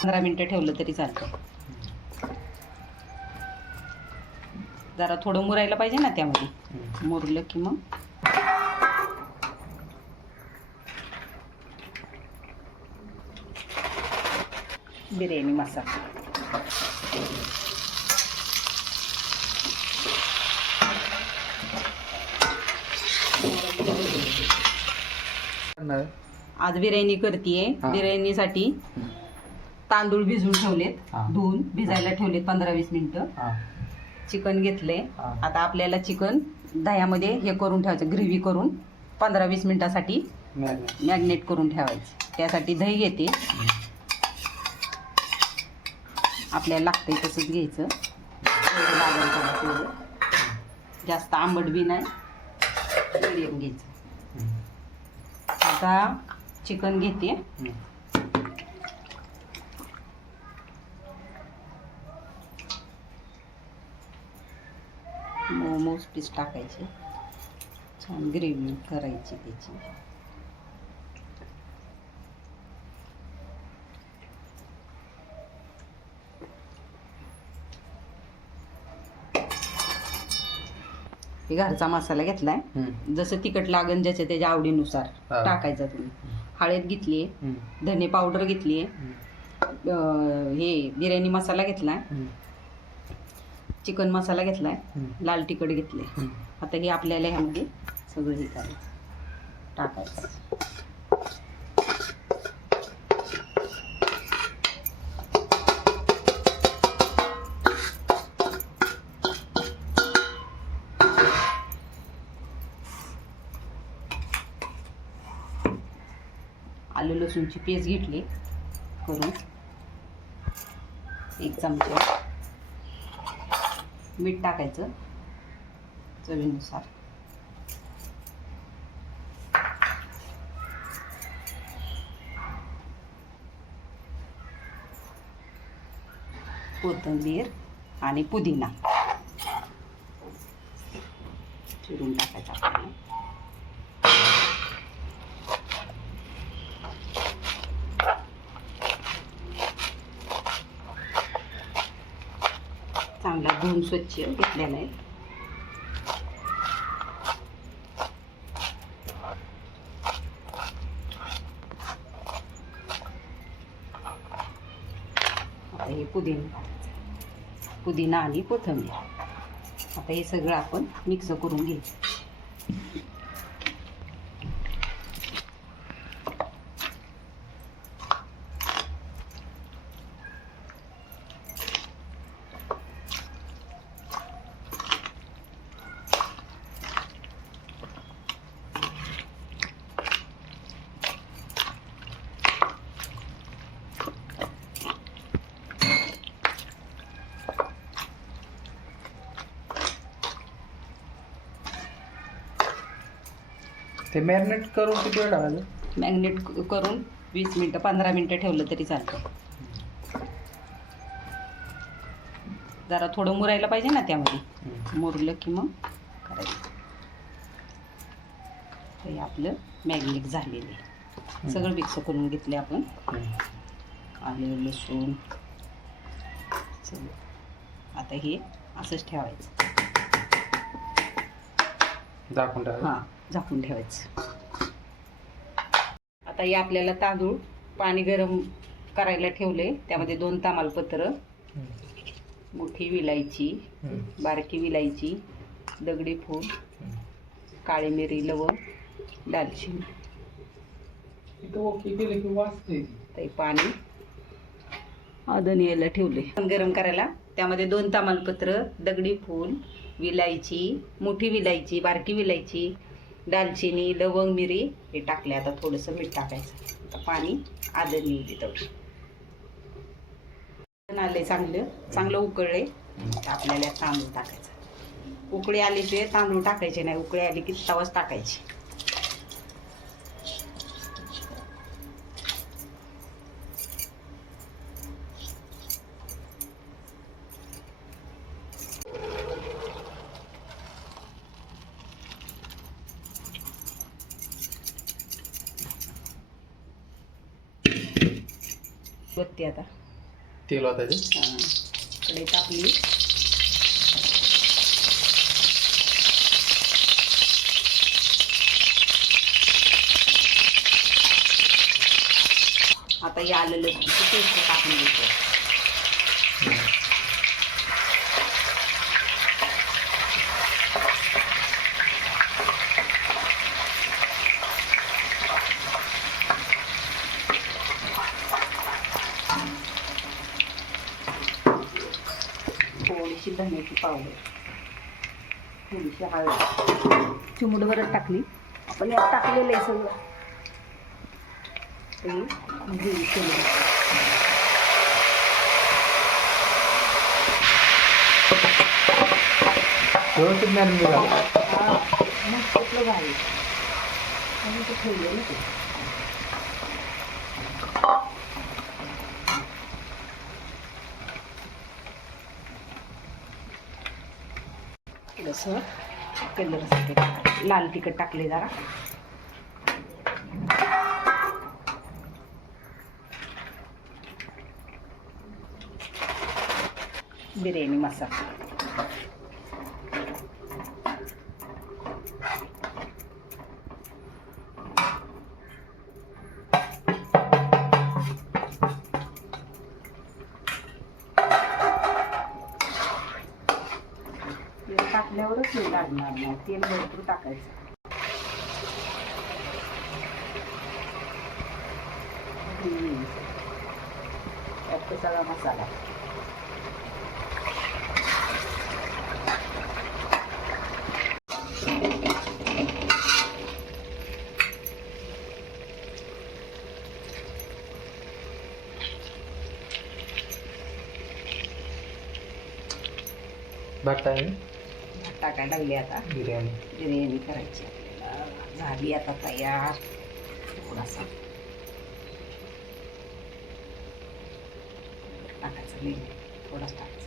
15 मिनिटं ठेवलं तरी चालतं. जरा थोडं मुरायला पाहिजे ना त्यामध्ये. मुरलं की मग बिर्याणी मसाला. आज बिर्याणी करतीये. बिर्याणीसाठी तांदूळ भिजवून ठेवलेत, धुवून भिजायला ठेवलेत 15-20 मिनिटं. चिकन घेतले. आता आपल्याला चिकन दह्यामध्ये हे करून ठेवायचं, ग्रेव्ही करून 15-20 मिनिटासाठी मॅग्नेट करून ठेवायचं. त्यासाठी दही घेते, आपल्याला लागतंय तसंच घ्यायचं. जास्त आंबट बी नाही, मिडियम घ्यायचं. आता चिकन घेते. मोमोज पीस टाकायचे, छान ग्रेव्ही करायची त्याची. हे घरचा मसाला घेतलाय, जसं तिखट लागन ज्याच्या त्याच्या आवडीनुसार टाकायचा तुम्ही. हळद घेतलीये, धने पावडर घेतलीये, हे बिर्याणी मसाला घेतलाय, चिकन मसाला घेतलाय, लाल तिखट घेतले. आता हे आपल्याला ह्यामध्ये सगळं हे करायचं, टाकायचं. आलं लसूणची पेस्ट घेतली करून, 1 चमचा. मीठ टाकायचं चवीनुसार. कोथिंबीर आणि पुदिना चिरून टाकायचा आपल्याला. चांगला धुवून स्वच्छ घेतलेला आहे. आता हे पुदिना आणि कोथिंबीर. आता हे सगळं आपण मिक्स करून घ्यायचं. ते मॅरिनेट करून किती वेळ लावायचं? मॅग्नेट करून 20 मिनिटं 15 मिनिटं ठेवलं तरी चालतं. जरा थोडं मुरायला पाहिजे ना त्यामध्ये. मुरलं की मग करायचं. हे आपलं मॅग्नेट झालेलं आहे. सगळं मिक्स करून घेतले आपण. आलं लसूण सगळं. आता हे असंच ठेवायचं, झाकून ठेवायचं. झाकून ठेवायचं. आता हे आपल्याला तांदूळ पाणी गरम करायला ठेवले, त्यामध्ये 2 तमालपत्र, मोठी विलायची, बारकी विलायची, दगडी फूल, काळी मिरी, लवंग, दालचिनी. ते पाणी आदन यायला ठेवले गरम करायला. त्यामध्ये 2 तमालपत्र, दगडी फूल, विलायची, मोठी विलायची, बारकी विलायची, दालचिनी, लवंग, मिरी हे टाकले. आता थोडंसं मीठ टाकायचं. आता पाणी आदन येईल तेवढं. आले चांगलं उकळले. आपल्याला तांदूळ टाकायचं. उकळी आल्याशिवाय तांदूळ टाकायचे नाही. उकळी आली की तवाच टाकायची. बत्ती आता तेल होतं ते. कढई टाकली. आता हे आलं लसूणची पेस्ट टाकून द्यायचं. थोडीशी धन्याची पावडर, थोडीशी हळद, चिमूटभरच टाकली. आपण यात टाकलेलं आहे सगळं. ते ग्रेव्ही केलेलं. व्यवस्थित मॅरिनेट झालं. मग कुठलं भारी आणि ते ठेवलं ना ते. थोडंसं कलरसाठी लाल तिखट टाकले जरा. बिर्याणी मसाला. टाकल्यावरच हे लागणार नाही, तेल भरपूर टाकायचं. त्यात सगळा मसाला. भात टाकायला लागली. आता बिर्याणी करायची आपल्याला. झाली आता तयार. थोडासा टाकायचं, लिंबू थोडासा टाकायचं.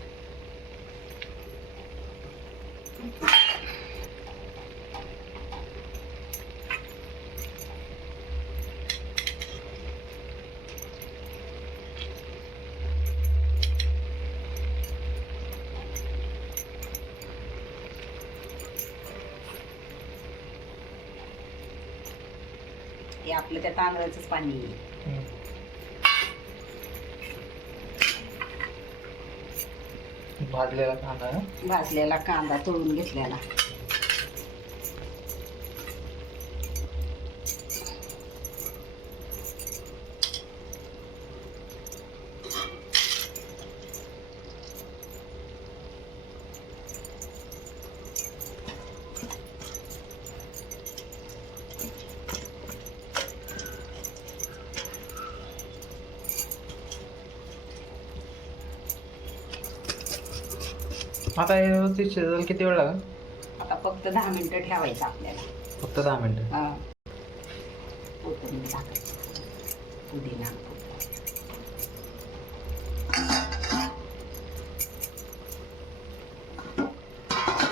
हे आपलं त्या तांदळाचंच पाणी आहे. भाजलेला कांदा तळून घेतलेला. आता व्यवस्थित शिजायला किती वेळ लागेल? आता फक्त 10 मिनिटं ठेवायचं आपल्याला. फक्त 10 मिनिटं. हां. कोथिंबीर टाकायची, पुदिना.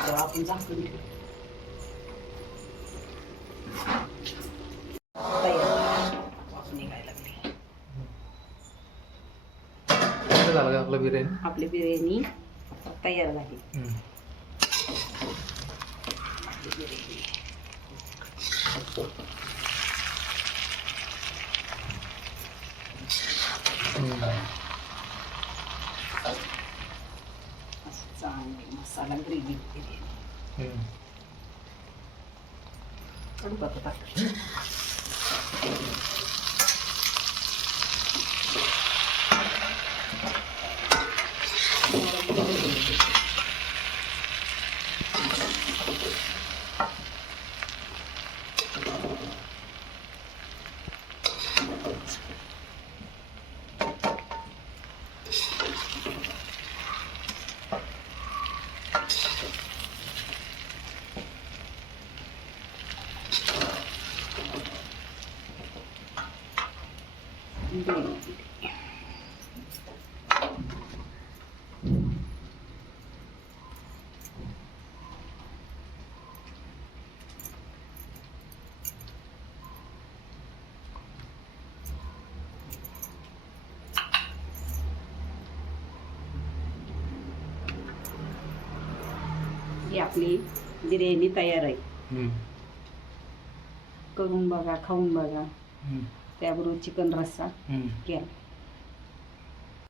तर आपण झाकून ठेवू. तयार निघायला लागली. झालं का आपलं बिर्याणी? आपली बिर्याणी तयार झाली. चांगली मसाला ग्रेव्ही बिर्याणी. कढीपत्ता ही आपली बिर्याणी तयार आहे. हम्म. करून बघा, खाऊन बघा. हम्म. त्याबरोबर चिकन रस्सा हम्म. केला.